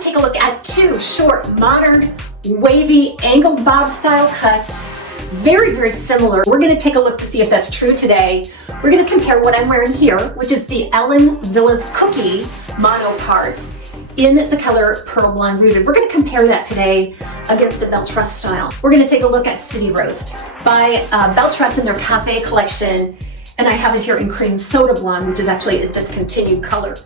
to take a look at two short, modern, wavy, angled bob style cuts. Very, very similar. We're going to take a look to see if that's true today. We're going to compare what I'm wearing here, which is the Wille's Cookie mono part in the color Pearl Blonde Rooted. We're going to compare that today against a Belle Tress style. We're going to take a look at City Roast by Belle Tress in their Cafe collection, and I have it here in Cream Soda Blonde, which is actually a discontinued color.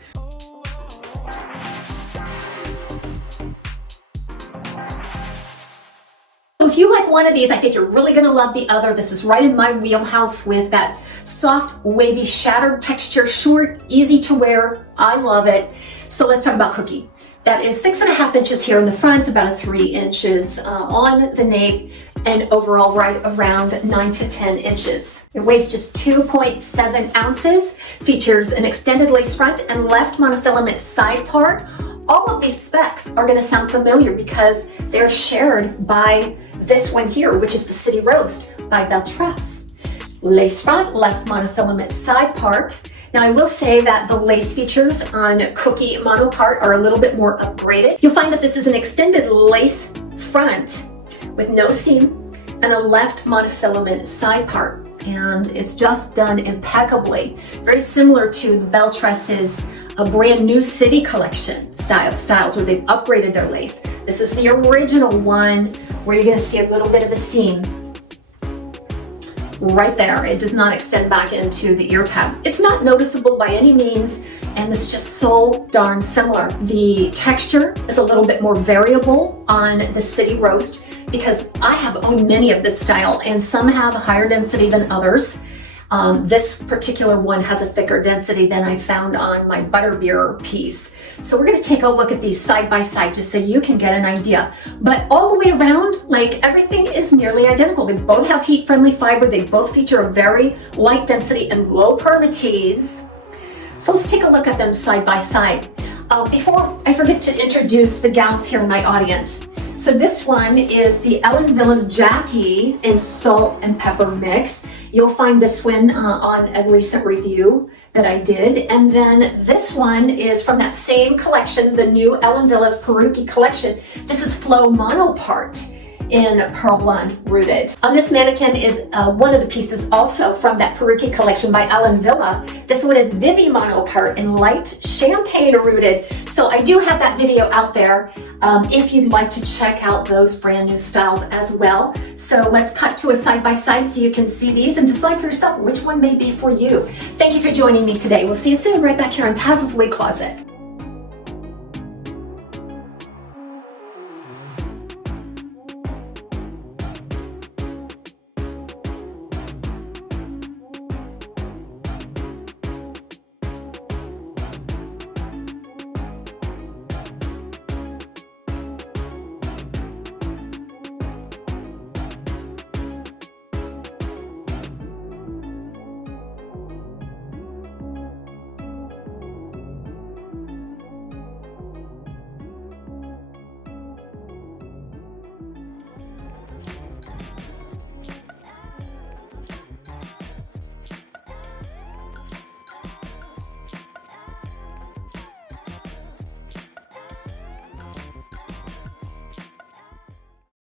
So if you like one of these, I think you're really going to love the other. This is right in my wheelhouse with that soft, wavy, shattered texture, short, easy to wear. I love it. So let's talk about Cookie. That is 6.5 inches here in the front, about 3 inches on the nape, and overall right around 9 to 10 inches. It weighs just 2.7 ounces, features an extended lace front and left monofilament side part. All of these specs are going to sound familiar because they're shared by this one here, which is the City Roast by Belle Tress. Lace front, left monofilament side part. Now I will say that the lace features on Cookie mono part are a little bit more upgraded. You'll find that this is an extended lace front with no seam and a left monofilament side part. And it's just done impeccably. Very similar to the Belle Tress's a brand new City collection styles where they've upgraded their lace. This is the original one where you're going to see a little bit of a seam right there. It does not extend back into the ear tab. It's not noticeable by any means, and this is just so darn similar. The texture is a little bit more variable on the City Roast because I have owned many of this style, and some have a higher density than others. This particular one has a thicker density than I found on my butterbeer piece. So we're going to take a look at these side by side just so you can get an idea. But all the way around, like, everything is nearly identical. They both have heat-friendly fiber. They both feature a very light density and low permatease. So let's take a look at them side by side. Before I forget to introduce the gals here in my audience. So this one is the Wille's Jackie in Salt and Pepper Mix. You'll find this one on a recent review that I did. And then this one is from that same collection, the new Wille's Peruki collection. This is Flow Mono Part in Pearl Blonde Rooted. On this mannequin is one of the pieces also from that Peruki collection by Wille. This one is Vivi Mono Part in Light Champagne Rooted. So I do have that video out there if you'd like to check out those brand new styles as well. So let's cut to a side by side so you can see these and decide for yourself which one may be for you. Thank you for joining me today. We'll see you soon right back here on TAZS's Wig Closet.